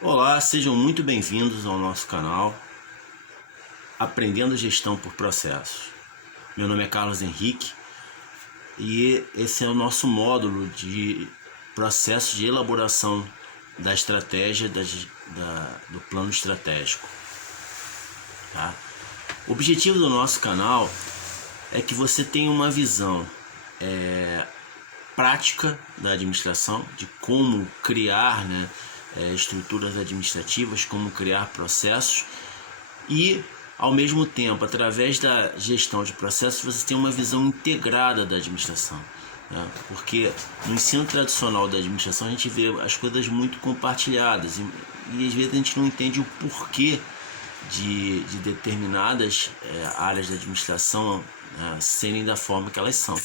Olá, sejam muito bem-vindos ao nosso canal Aprendendo Gestão por Processos. Meu nome é Carlos Henrique e esse é o nosso módulo de processo de elaboração da estratégia do plano estratégico. Tá? O objetivo do nosso canal é que você tenha uma visão prática da administração, de como criar estruturas administrativas, como criar processos e, ao mesmo tempo, através da gestão de processos, você tem uma visão integrada da administração. Porque no ensino tradicional da administração a gente vê as coisas muito compartilhadas e às vezes a gente não entende o porquê de determinadas áreas da administração serem da forma que elas são.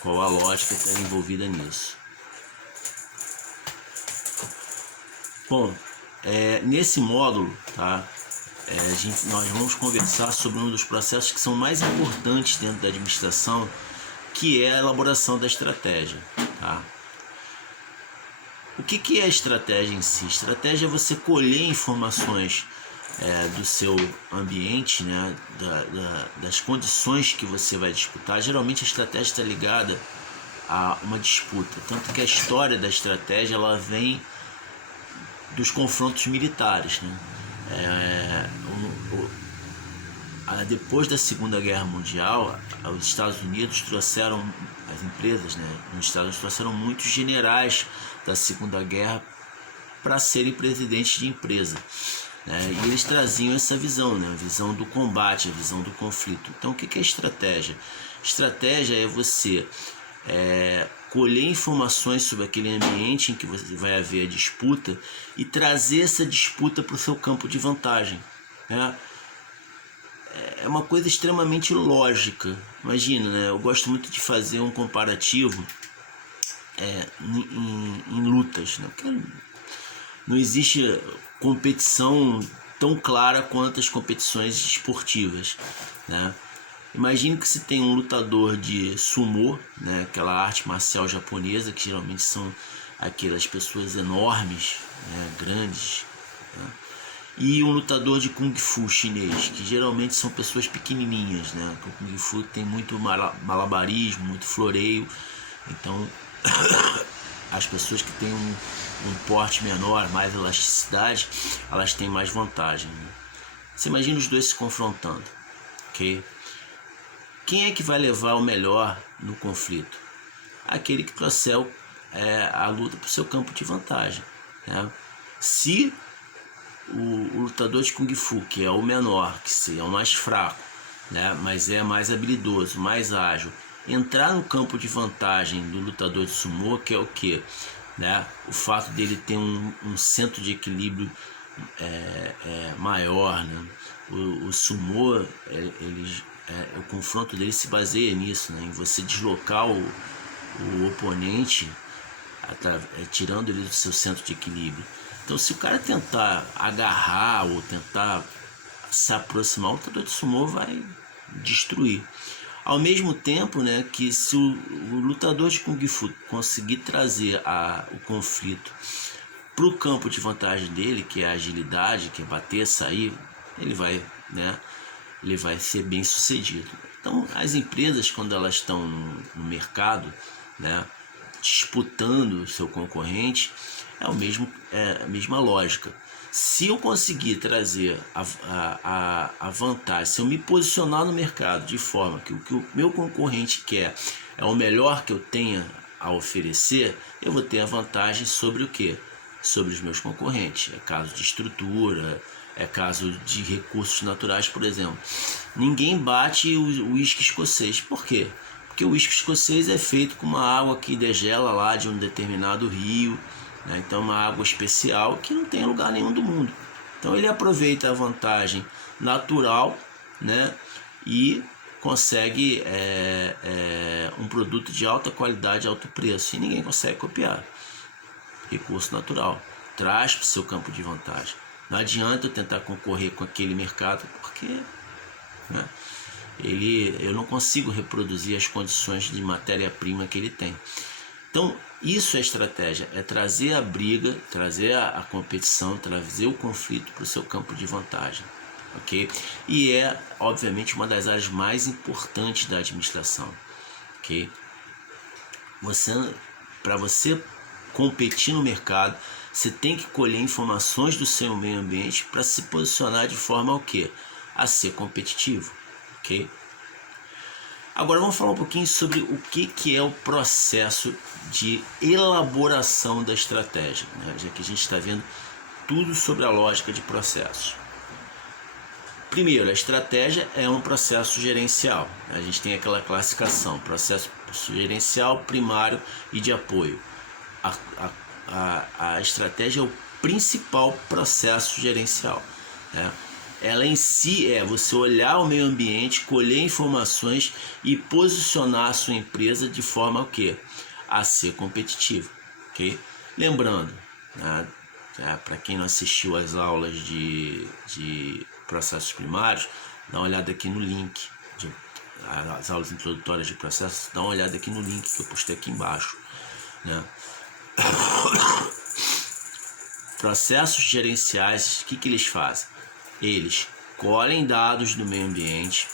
Qual a lógica que está envolvida nisso. Bom, nesse módulo, tá, nós vamos conversar sobre um dos processos que são mais importantes dentro da administração, que é a elaboração da estratégia. Tá? O que é a estratégia em si? Estratégia é você colher informações do seu ambiente, né, das condições que você vai disputar. Geralmente a estratégia está ligada a uma disputa, tanto que a história da estratégia ela vem dos confrontos militares, né? Depois da Segunda Guerra Mundial, os Estados Unidos trouxeram, as empresas, né, nos Estados Unidos trouxeram muitos generais da Segunda Guerra para serem presidentes de empresa. E eles traziam essa visão, né? A visão do combate, a visão do conflito. Então, o que é estratégia? Estratégia é você colher informações sobre aquele ambiente em que você vai haver a disputa e trazer essa disputa para o seu campo de vantagem. Né? É uma coisa extremamente lógica. Imagina, né? Eu gosto muito de fazer um comparativo em lutas, né? Porque não existe competição tão clara quanto as competições esportivas, né? Imagine que se tem um lutador de sumô, né, aquela arte marcial japonesa, que geralmente são aquelas pessoas enormes, né, grandes, né? E um lutador de Kung Fu chinês, que geralmente são pessoas pequenininhas, né? O Kung Fu tem muito malabarismo, muito floreio, então as pessoas que têm um porte menor, mais elasticidade, elas têm mais vantagem. Né? Você imagina os dois se confrontando, ok? Quem é que vai levar o melhor no conflito? Aquele que trouxer a luta para o seu campo de vantagem. Né? Se o lutador de Kung Fu, que é o menor, que é o mais fraco, né, mas é mais habilidoso, mais ágil, entrar no campo de vantagem do lutador de sumô, que é o quê? Né? O fato dele ter um centro de equilíbrio maior. Né? O sumô, o confronto dele se baseia nisso, né? Em você deslocar o oponente, tirando ele do seu centro de equilíbrio. Então, se o cara tentar agarrar ou tentar se aproximar, o lutador de sumô vai destruir. Ao mesmo tempo, né, que se o lutador de Kung Fu conseguir trazer o conflito para o campo de vantagem dele, que é a agilidade, que é bater, sair, ele vai ser bem sucedido. Então, as empresas, quando elas estão no mercado, né, disputando o seu concorrente, é a mesma lógica. Se eu conseguir trazer a vantagem, se eu me posicionar no mercado de forma que o que o meu concorrente quer é o melhor que eu tenha a oferecer, eu vou ter a vantagem sobre o quê? Sobre os meus concorrentes. É caso de estrutura, é caso de recursos naturais, por exemplo. Ninguém bate o uísque escocês. Por quê? Porque o uísque escocês é feito com uma água que degela lá de um determinado rio, né? Então uma água especial que não tem lugar nenhum do mundo. Então ele aproveita a vantagem natural, né? E consegue um produto de alta qualidade, alto preço, e ninguém consegue copiar. Recurso natural, traz para o seu campo de vantagem. Não adianta eu tentar concorrer com aquele mercado, porque né, eu não consigo reproduzir as condições de matéria-prima que ele tem. Então, Isso é estratégia, é trazer a briga, trazer a competição, trazer o conflito para o seu campo de vantagem, ok? E é, obviamente, uma das áreas mais importantes da administração, ok? Para você competir no mercado, você tem que colher informações do seu meio ambiente para se posicionar de forma ao quê? A ser competitivo, ok? Agora vamos falar um pouquinho sobre o que é o processo de elaboração da estratégia, né? Já que a gente está vendo tudo sobre a lógica de processos. Primeiro, a estratégia é um processo gerencial. A gente tem aquela classificação, processo gerencial, primário e de apoio. A estratégia é o principal processo gerencial, né? Ela em si é você olhar o meio ambiente, colher informações e posicionar a sua empresa de forma a ser competitivo, ok? Lembrando, né, para quem não assistiu às aulas de processos primários, dá uma olhada aqui no link, as aulas introdutórias de processos, dá uma olhada aqui no link que eu postei aqui embaixo, né? Processos gerenciais, o que eles fazem? Eles colhem dados do meio ambiente,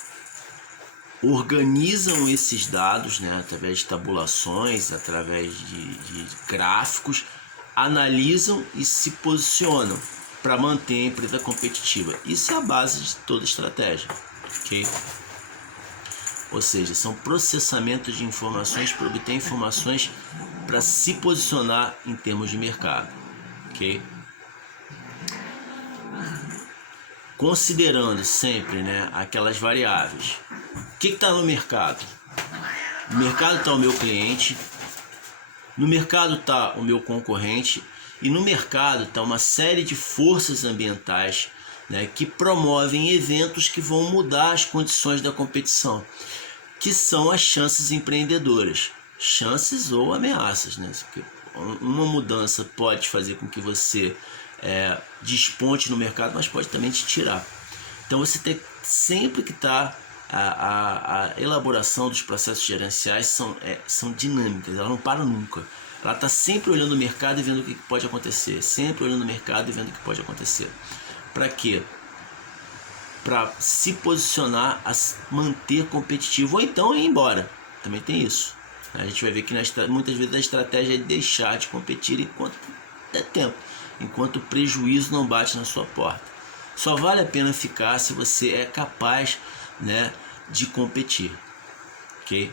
organizam esses dados, né, através de tabulações, através de gráficos, analisam e se posicionam para manter a empresa competitiva. Isso é a base de toda estratégia, ok? Ou seja, são processamentos de informações para obter informações para se posicionar em termos de mercado, ok? Considerando sempre, né, aquelas variáveis. O que está no mercado? No mercado está o meu cliente, no mercado está o meu concorrente e no mercado está uma série de forças ambientais, né, que promovem eventos que vão mudar as condições da competição, que são as chances empreendedoras, chances ou ameaças, né? Uma mudança pode fazer com que você desponte no mercado, mas pode também te tirar. Então você tem sempre que estar a elaboração dos processos gerenciais são dinâmicas, ela não para nunca. Ela está sempre olhando o mercado e vendo o que pode acontecer, sempre olhando o mercado e vendo o que pode acontecer. Para quê? Para se posicionar, a manter competitivo ou então ir embora. Também tem isso. A gente vai ver que muitas vezes a estratégia é deixar de competir enquanto der tempo, enquanto o prejuízo não bate na sua porta. Só vale a pena ficar se você é capaz, né, de competir, ok?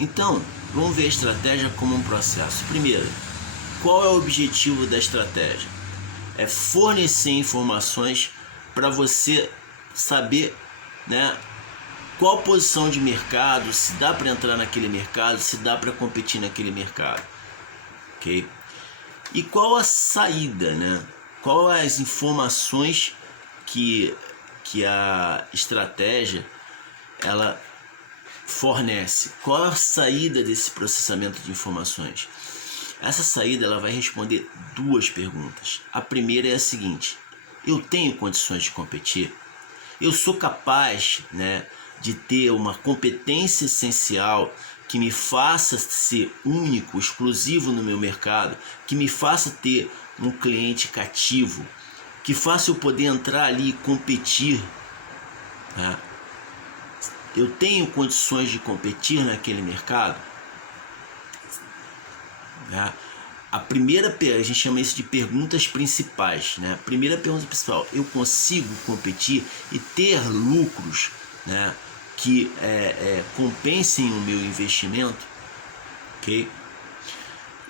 Então, vamos ver a estratégia como um processo. Primeiro, qual é o objetivo da estratégia? É fornecer informações para você saber, né, qual posição de mercado, se dá para entrar naquele mercado, se dá para competir naquele mercado, ok? E qual a saída, né? Qual as informações que a estratégia ela fornece? Qual a saída desse processamento de informações? Essa saída ela vai responder duas perguntas. A primeira é a seguinte: eu tenho condições de competir? Eu sou capaz, né, de ter uma competência essencial que me faça ser único, exclusivo no meu mercado, que me faça ter um cliente cativo, que faça eu poder entrar ali e competir, né? Eu tenho condições de competir naquele mercado, né? A gente chama isso de perguntas principais, né? A primeira pergunta principal: eu consigo competir e ter lucros, né, que compensem o meu investimento, ok?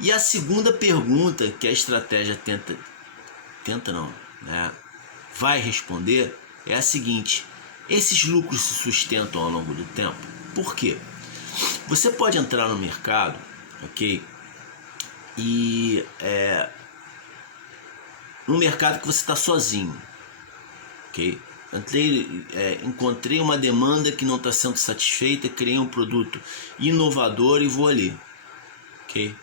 E a segunda pergunta que a estratégia vai responder é a seguinte: esses lucros se sustentam ao longo do tempo? Por quê? Você pode entrar no mercado, ok? E no mercado que você está sozinho, ok? Encontrei uma demanda que não está sendo satisfeita, criei um produto inovador e vou ali, ok?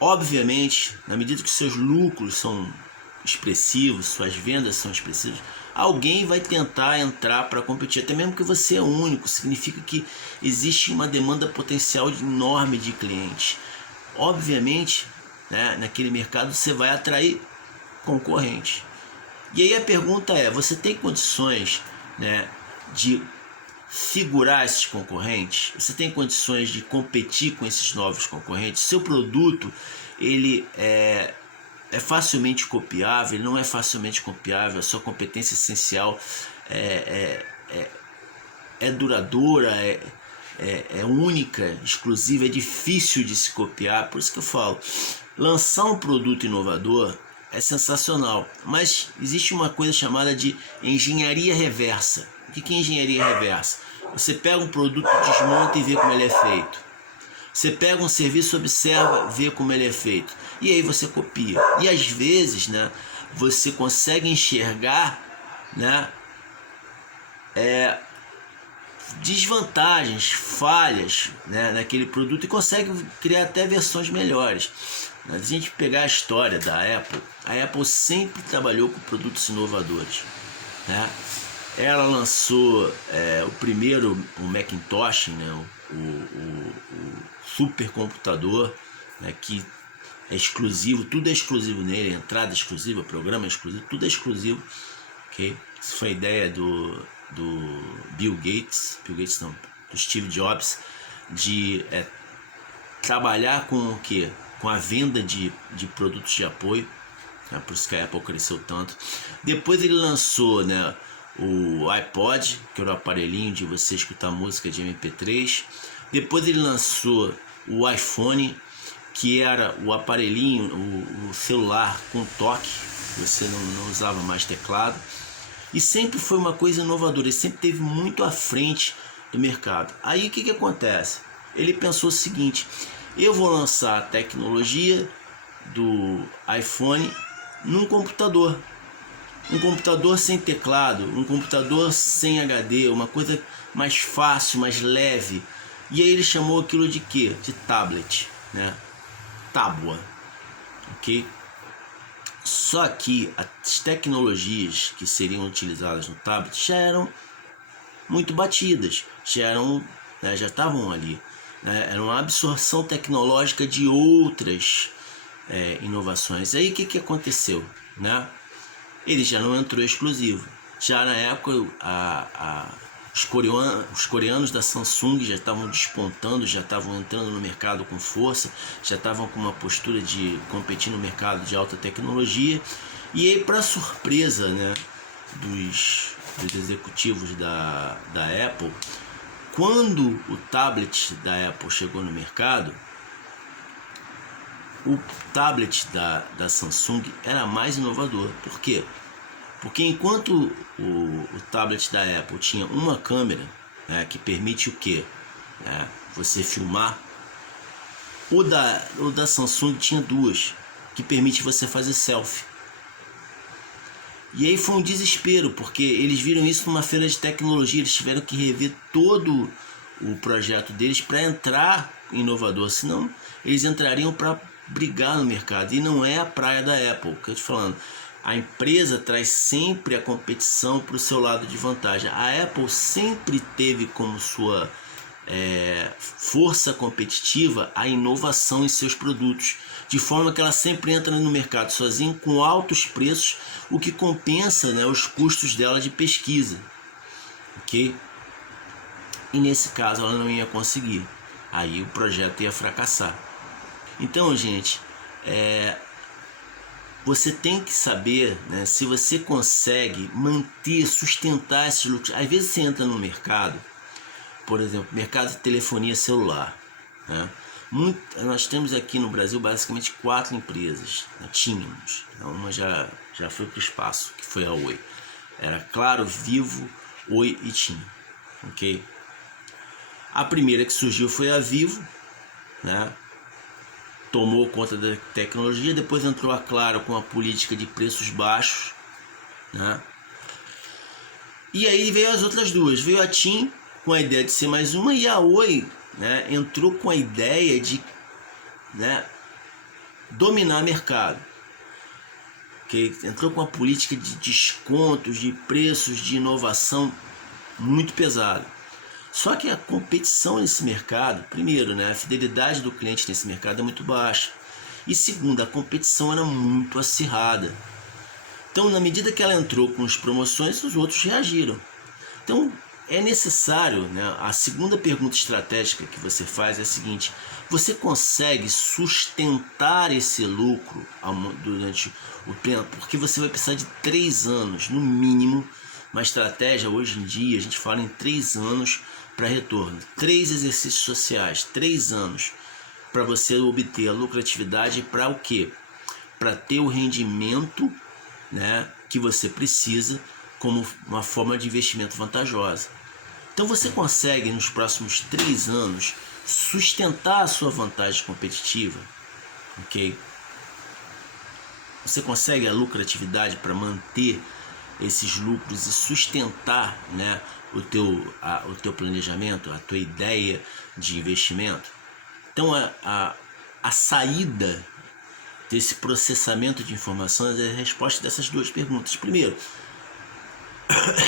Obviamente, na medida que seus lucros são expressivos, suas vendas são expressivas, alguém vai tentar entrar para competir, até mesmo que você é único, significa que existe uma demanda potencial enorme de clientes. Obviamente, né, naquele mercado você vai atrair concorrentes. E aí a pergunta é, você tem condições, né, de segurar esses concorrentes? Você tem condições de competir com esses novos concorrentes? Seu produto, ele é facilmente copiável? Ele não é facilmente copiável? A sua competência essencial é duradoura, é única, exclusiva, é difícil de se copiar? Por isso que eu falo, lançar um produto inovador é sensacional, mas existe uma coisa chamada de engenharia reversa. O que é engenharia reversa? Você pega um produto, desmonta e vê como ele é feito. Você pega um serviço, observa, vê como ele é feito. E aí você copia. E às vezes, né, você consegue enxergar, né, desvantagens, falhas, né, naquele produto e consegue criar até versões melhores. Se a gente pegar a história da Apple, a Apple sempre trabalhou com produtos inovadores, né? Ela lançou o primeiro, o Macintosh, né, o supercomputador, né, que é exclusivo, tudo é exclusivo nele, entrada exclusiva, programa exclusivo, tudo é exclusivo, ok? Isso foi a ideia do Bill Gates não, do Steve Jobs, de trabalhar com o quê? Com a venda de produtos de apoio, né? Por isso que a Apple cresceu tanto. Depois ele lançou, né, o iPod, que era o aparelhinho de você escutar música de MP3. Depois ele lançou o iPhone, que era o aparelhinho, o celular com toque, você não usava mais teclado. E sempre foi uma coisa inovadora, ele sempre esteve muito à frente do mercado. Aí o que acontece? Ele pensou o seguinte: eu vou lançar a tecnologia do iPhone num computador. Um computador sem teclado, um computador sem HD, uma coisa mais fácil, mais leve. E aí ele chamou aquilo de quê? De tablet, né? Tábua, ok? Só que as tecnologias que seriam utilizadas no tablet já eram muito batidas, já estavam ali, né? Era uma absorção tecnológica de outras inovações. Aí o que aconteceu, né? Ele já não entrou exclusivo. Já na época os coreanos da Samsung já estavam despontando, já estavam entrando no mercado com força, já estavam com uma postura de competir no mercado de alta tecnologia. E aí, para surpresa, né, dos executivos da Apple, quando o tablet da Apple chegou no mercado, o tablet da Samsung era mais inovador. Por quê? Porque enquanto o tablet da Apple tinha uma câmera, né, que permite o quê? Você filmar, o da Samsung tinha duas, que permite você fazer selfie. E aí foi um desespero, porque eles viram isso numa feira de tecnologia, eles tiveram que rever todo o projeto deles para entrar inovador, senão eles entrariam para brigar no mercado, e não é a praia da Apple, que eu estou falando. A empresa traz sempre a competição para o seu lado de vantagem. A Apple sempre teve como sua força competitiva a inovação em seus produtos, de forma que ela sempre entra no mercado sozinha com altos preços, o que compensa, né, os custos dela de pesquisa, ok? E nesse caso ela não ia conseguir, aí o projeto ia fracassar. Então, gente, você tem que saber, né, se você consegue manter, sustentar esses lucros. Às vezes você entra no mercado, por exemplo, mercado de telefonia celular, né? Nós temos aqui no Brasil basicamente 4 empresas, né? Tínhamos, uma já foi para o espaço, que foi a Oi. Era Claro, Vivo, Oi e TIM, ok? A primeira que surgiu foi a Vivo, né? Tomou conta da tecnologia, depois entrou a Claro com a política de preços baixos, né? E aí veio as outras duas, veio a TIM com a ideia de ser mais uma, e a Oi, né, entrou com a ideia de, né, dominar mercado, ok? ok? Entrou com uma política de descontos, de preços, de inovação muito pesada. Só que a competição nesse mercado, primeiro, né, a fidelidade do cliente nesse mercado é muito baixa. E segundo, a competição era muito acirrada. Então, na medida que ela entrou com as promoções, os outros reagiram. Então, é necessário, né, a segunda pergunta estratégica que você faz é a seguinte: você consegue sustentar esse lucro durante o tempo? Porque você vai precisar de 3 anos, no mínimo. Uma estratégia, hoje em dia, a gente fala em 3 anos para retorno. 3 exercícios sociais, 3 anos para você obter a lucratividade. Para o quê? Para ter o rendimento, né, que você precisa como uma forma de investimento vantajosa. Então você consegue nos próximos 3 anos sustentar a sua vantagem competitiva, ok? Você consegue a lucratividade para manter esses lucros e sustentar, né, o teu planejamento, a tua ideia de investimento. Então a saída desse processamento de informações é a resposta dessas duas perguntas. Primeiro,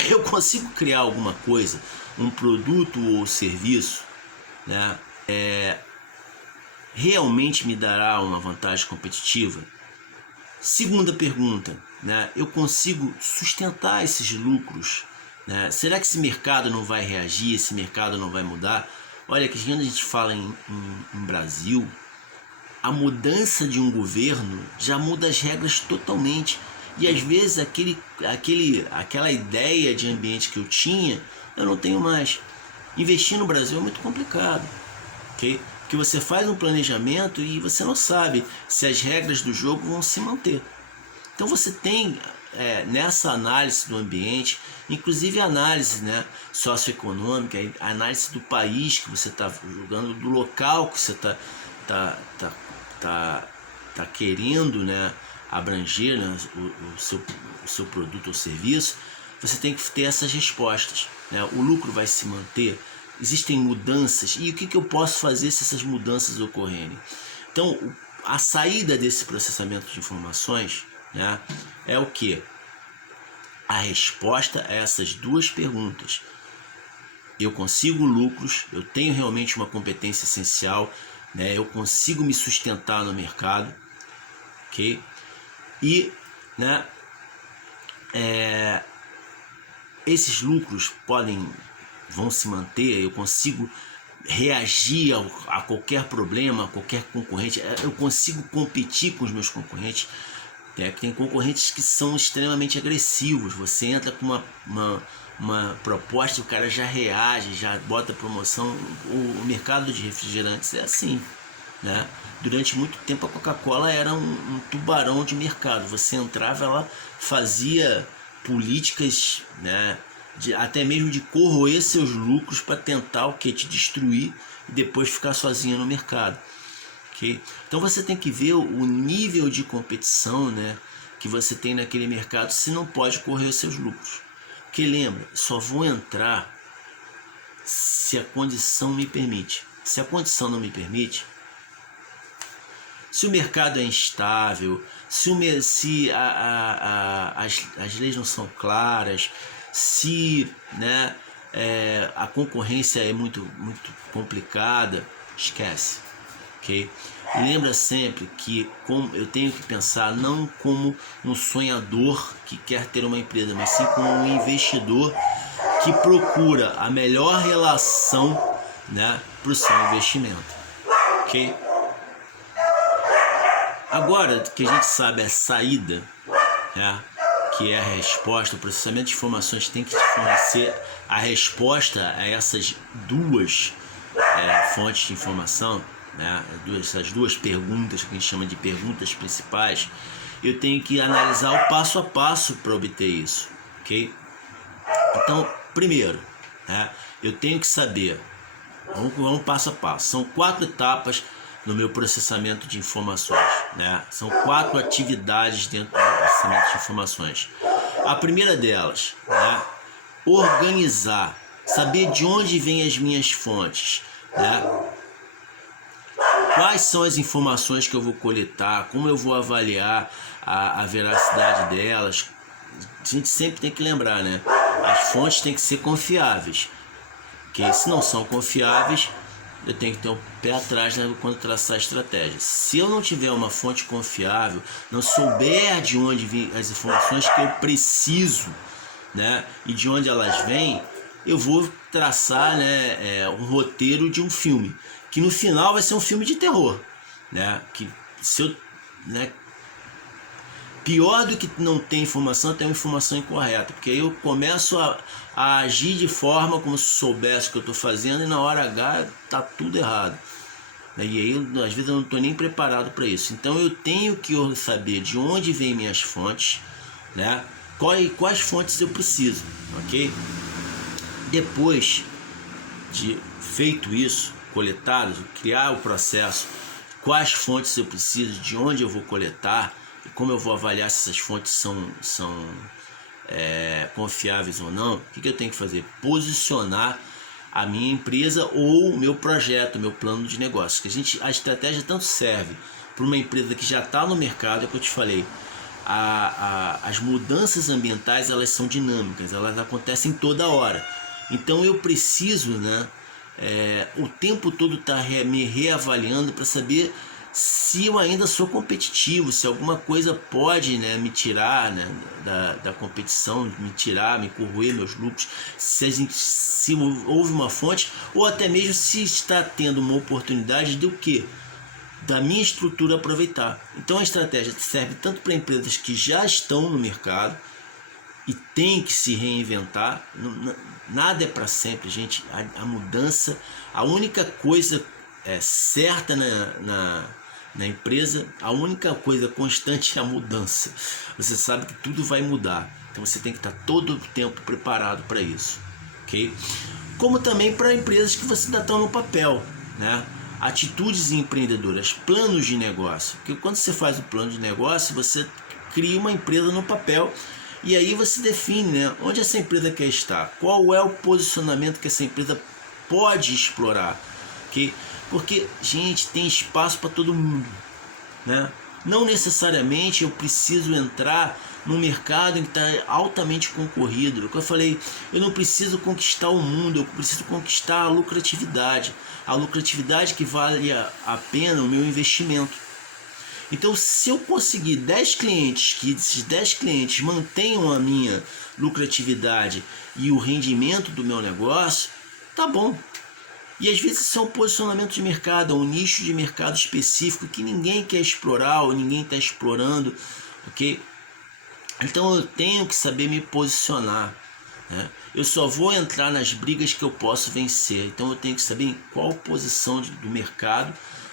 eu consigo criar alguma coisa, um produto ou serviço, né, realmente me dará uma vantagem competitiva? Segunda pergunta, né, eu consigo sustentar esses lucros, né? Será que esse mercado não vai reagir, esse mercado não vai mudar? Olha, que quando a gente fala em Brasil, a mudança de um governo já muda as regras totalmente. E às vezes aquela ideia de ambiente que eu tinha, eu não tenho mais. Investir no Brasil é muito complicado, ok? Porque você faz um planejamento e você não sabe se as regras do jogo vão se manter. Então você tem nessa análise do ambiente, inclusive a análise, né, socioeconômica, a análise do país que você está jogando, do local que você tá querendo, né, abranger, né, o seu produto ou serviço. Você tem que ter essas respostas, né? O lucro vai se manter? Existem mudanças? E o que eu posso fazer se essas mudanças ocorrerem? Então, a saída desse processamento de informações, né, é o que? A resposta a essas duas perguntas. Eu consigo lucros, eu tenho realmente uma competência essencial, né, eu consigo me sustentar no mercado, ok? E, né, esses lucros vão se manter, eu consigo reagir a qualquer problema, a qualquer concorrente, eu consigo competir com os meus concorrentes. Tem concorrentes que são extremamente agressivos. Você entra com uma proposta e o cara já reage, já bota promoção. O mercado de refrigerantes é assim, né? Durante muito tempo a Coca-Cola era um tubarão de mercado. Você entrava, ela fazia políticas, né, até mesmo de corroer seus lucros para tentar te destruir e depois ficar sozinha no mercado. Okay? Então você tem que ver o nível de competição, né, que você tem naquele mercado, se não pode correr os seus lucros. Porque lembra, só vou entrar se a condição me permite. Se a condição não me permite, se o mercado é instável, se as leis não são claras, se, né, a concorrência é muito complicada, esquece. Okay? Lembra sempre que eu tenho que pensar não como um sonhador que quer ter uma empresa, mas sim como um investidor que procura a melhor relação, né, para o seu investimento. Ok? Agora que a gente sabe a saída, né, que é a resposta, o processamento de informações tem que fornecer a resposta a essas duas fontes de informação, né, essas duas perguntas que a gente chama de perguntas principais. Eu tenho que analisar o passo a passo para obter isso, ok? Então, primeiro, né, eu tenho que saber, vamos passo a passo, são 4 etapas no meu processamento de informações, né? São 4 atividades dentro do processamento de informações. A primeira delas, né, organizar, saber de onde vêm as minhas fontes, né? quais são as informações que eu vou coletar, como eu vou avaliar a veracidade delas. A gente sempre tem que lembrar, né? As fontes têm que ser confiáveis, porque se não são confiáveis, eu tenho que ter um pé atrás, né, quando traçar a estratégia. Se eu não tiver uma fonte confiável, não souber de onde vêm as informações que eu preciso, né, e de onde elas vêm, eu vou traçar, né, um roteiro de um filme, que no final vai ser um filme de terror, né, que se eu, né, pior do que não ter informação, ter uma informação incorreta, porque aí eu começo a agir de forma como se soubesse o que eu estou fazendo e na hora H tá tudo errado. E aí, às vezes, eu não estou nem preparado para isso. Então, eu tenho que saber de onde vêm minhas fontes, né? Quais fontes eu preciso, ok? Depois de feito isso, coletado, criar o processo, quais fontes eu preciso, de onde eu vou coletar, e como eu vou avaliar se essas fontes são confiáveis ou não, o que eu tenho que fazer? Posicionar a minha empresa ou o meu projeto, meu plano de negócio. Que a estratégia tanto serve para uma empresa que já está no mercado, é o que eu te falei. As mudanças ambientais, elas são dinâmicas, elas acontecem toda hora. Então eu preciso, né, o tempo todo estar me reavaliando para saber se eu ainda sou competitivo, se alguma coisa pode, né, me tirar, né, da competição, me corroer meus lucros, se houve uma fonte, ou até mesmo se está tendo uma oportunidade do que? Da minha estrutura aproveitar. Então a estratégia serve tanto para empresas que já estão no mercado e tem que se reinventar. Nada é para sempre, gente. A mudança, a única coisa certa na empresa, a única coisa constante é a mudança. Você sabe que tudo vai mudar, então você tem que estar todo o tempo preparado para isso, ok? Como também para empresas que você ainda estão no papel, né? Atitudes empreendedoras, planos de negócio. Porque quando você faz o plano de negócio, você cria uma empresa no papel e aí você define, né, onde essa empresa quer estar, qual é o posicionamento que essa empresa pode explorar, ok? Porque, gente, tem espaço para todo mundo, né? Não necessariamente eu preciso entrar num mercado que está altamente concorrido. É o que eu falei, eu não preciso conquistar o mundo, eu preciso conquistar a lucratividade que vale a pena o meu investimento. Então, se eu conseguir 10 clientes, que esses 10 clientes mantenham a minha lucratividade e o rendimento do meu negócio, tá bom. E às vezes isso é um posicionamento de mercado, um nicho de mercado específico que ninguém quer explorar ou ninguém está explorando, ok? Então eu tenho que saber me posicionar, né? Eu só vou entrar nas brigas que eu posso vencer, então eu tenho que saber em qual posição do mercado,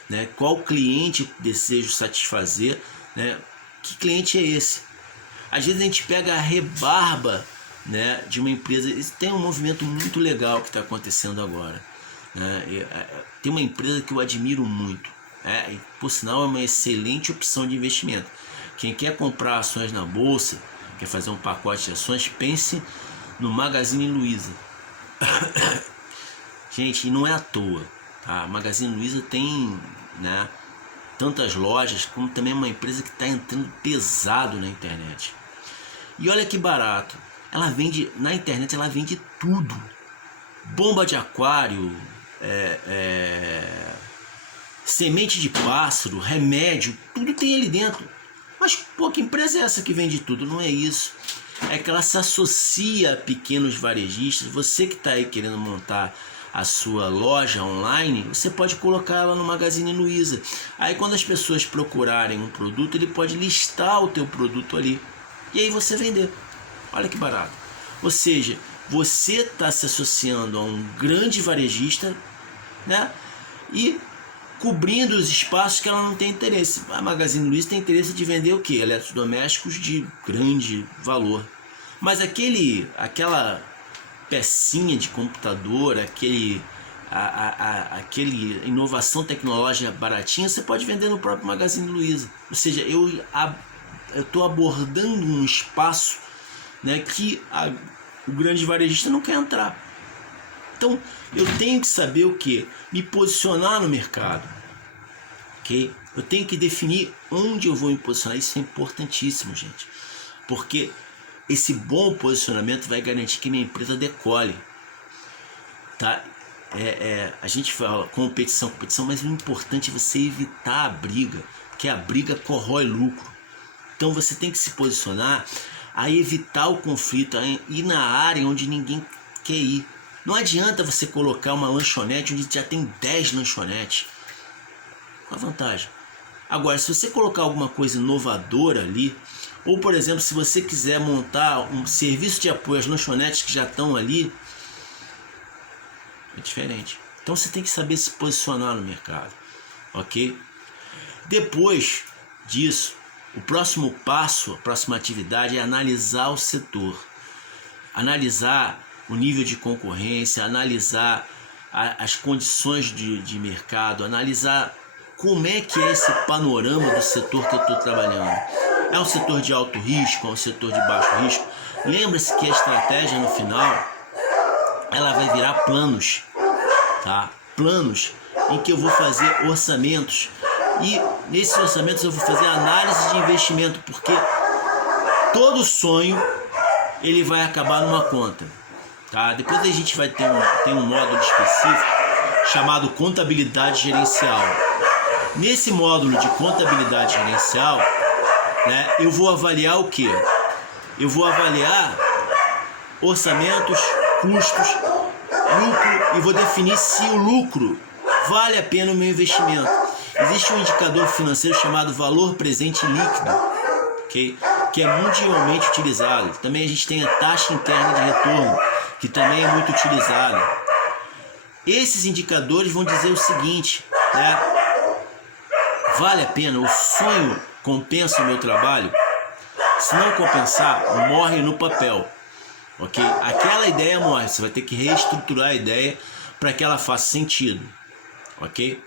né? Qual cliente desejo satisfazer, né? Que cliente é esse? Às vezes a gente pega a rebarba, né, de uma empresa. Tem um movimento muito legal que está acontecendo agora. Tem uma empresa que eu admiro muito, e por sinal é uma excelente opção de investimento. Quem quer comprar ações na bolsa, quer fazer um pacote de ações, pense no Magazine Luiza. Gente, e não é à toa, tá? A Magazine Luiza tem, né, tantas lojas, como também uma empresa que está entrando pesado na internet. E olha que barato, ela vende na internet, ela vende tudo: bomba de aquário, semente de pássaro, remédio, tudo tem ali dentro. Mas pô, que empresa é essa que vende tudo? Não é isso. É que ela se associa a pequenos varejistas. Você que está aí querendo montar a sua loja online, você pode colocar ela no Magazine Luiza. Aí quando as pessoas procurarem um produto, ele pode listar o teu produto ali e aí você vender. Olha que barato. Ou seja, você está se associando a um grande varejista, né, e cobrindo os espaços que ela não tem interesse. A Magazine Luiza tem interesse de vender o quê? Eletrodomésticos de grande valor. Mas aquela pecinha de computador, aquele inovação tecnológica baratinha, você pode vender no próprio Magazine Luiza. Ou seja, eu estou abordando um espaço, né, que o grande varejista não quer entrar. Então eu tenho que saber o que? Me posicionar no mercado. ok? Eu tenho que definir onde eu vou me posicionar. Isso é importantíssimo, gente, porque esse bom posicionamento vai garantir que minha empresa decole, tá? A gente fala competição, mas o importante é você evitar a briga, porque a briga corrói lucro. Então você tem que se posicionar a evitar o conflito, a ir na área onde ninguém quer ir. Não adianta você colocar uma lanchonete onde já tem 10 lanchonetes. Qual a vantagem? Agora, se você colocar alguma coisa inovadora ali, ou por exemplo, se você quiser montar um serviço de apoio às lanchonetes que já estão ali, é diferente. Então você tem que saber se posicionar no mercado, ok? Depois disso, o próximo passo, a próxima atividade é analisar o setor, analisar o nível de concorrência, analisar as condições de mercado, analisar como é que é esse panorama do setor que eu estou trabalhando. É um setor de alto risco, é um setor de baixo risco? Lembre-se que a estratégia no final, ela vai virar planos, tá? Planos em que eu vou fazer orçamentos, e nesses orçamentos eu vou fazer análise de investimento, porque todo sonho ele vai acabar numa conta, tá? Depois a gente vai ter um módulo específico chamado contabilidade gerencial. Nesse módulo de contabilidade gerencial, né, eu vou avaliar o que? Eu vou avaliar orçamentos, custos, lucro, e vou definir se o lucro vale a pena o meu investimento. Existe um indicador financeiro chamado valor presente líquido, okay? Que é mundialmente utilizado. Também a gente tem a taxa interna de retorno, que também é muito utilizada. Esses indicadores vão dizer o seguinte, né? Vale a pena? O sonho compensa o meu trabalho? Se não compensar, morre no papel, ok? Aquela ideia morre, você vai ter que reestruturar a ideia para que ela faça sentido, ok?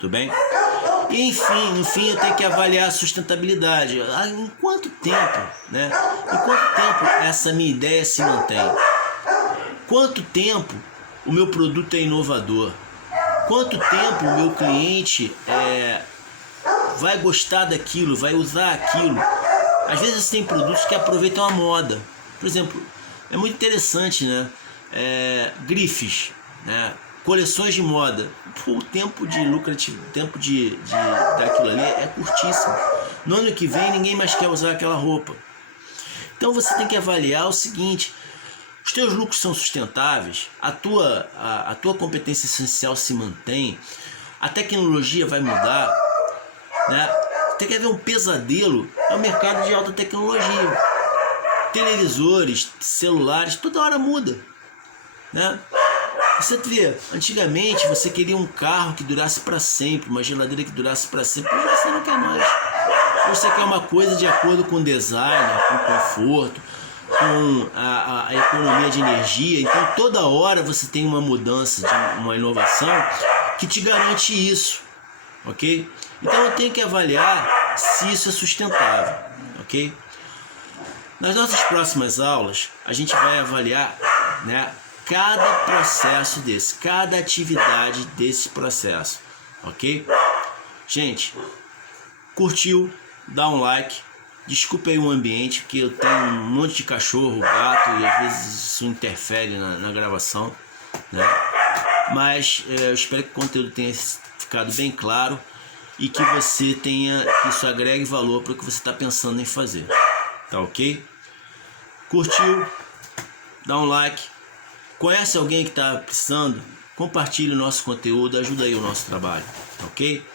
Tudo bem? E enfim, no fim eu tenho que avaliar a sustentabilidade. Em quanto tempo, né? Em quanto tempo essa minha ideia se mantém? Quanto tempo o meu produto é inovador? Quanto tempo o meu cliente vai gostar daquilo, vai usar aquilo? Às vezes tem produtos que aproveitam a moda. Por exemplo, é muito interessante, né? Grifes, né? Coleções de moda. O tempo de lucrativo, o tempo daquilo ali é curtíssimo. No ano que vem ninguém mais quer usar aquela roupa. Então você tem que avaliar o seguinte: os teus lucros são sustentáveis, a tua competência essencial se mantém, a tecnologia vai mudar, né? Tem que haver um pesadelo, é o mercado de alta tecnologia. Televisores, celulares, toda hora muda, né? Você vê, antigamente você queria um carro que durasse para sempre, uma geladeira que durasse para sempre, hoje você não quer mais. Hoje você quer uma coisa de acordo com o design, com conforto, com a economia de energia. Então toda hora você tem uma mudança, uma inovação que te garante isso, ok? Então eu tenho que avaliar se isso é sustentável, ok? Nas nossas próximas aulas a gente vai avaliar, né, cada processo desse, cada atividade desse processo, ok? Gente, curtiu? Dá um like. Desculpa aí o ambiente, porque eu tenho um monte de cachorro, gato, e às vezes isso interfere na gravação, né? Mas eu espero que o conteúdo tenha ficado bem claro e que você tenha, que isso agregue valor para o que você está pensando em fazer, tá ok? Curtiu? Dá um like. Conhece alguém que está precisando? Compartilhe o nosso conteúdo, ajuda aí o nosso trabalho, ok?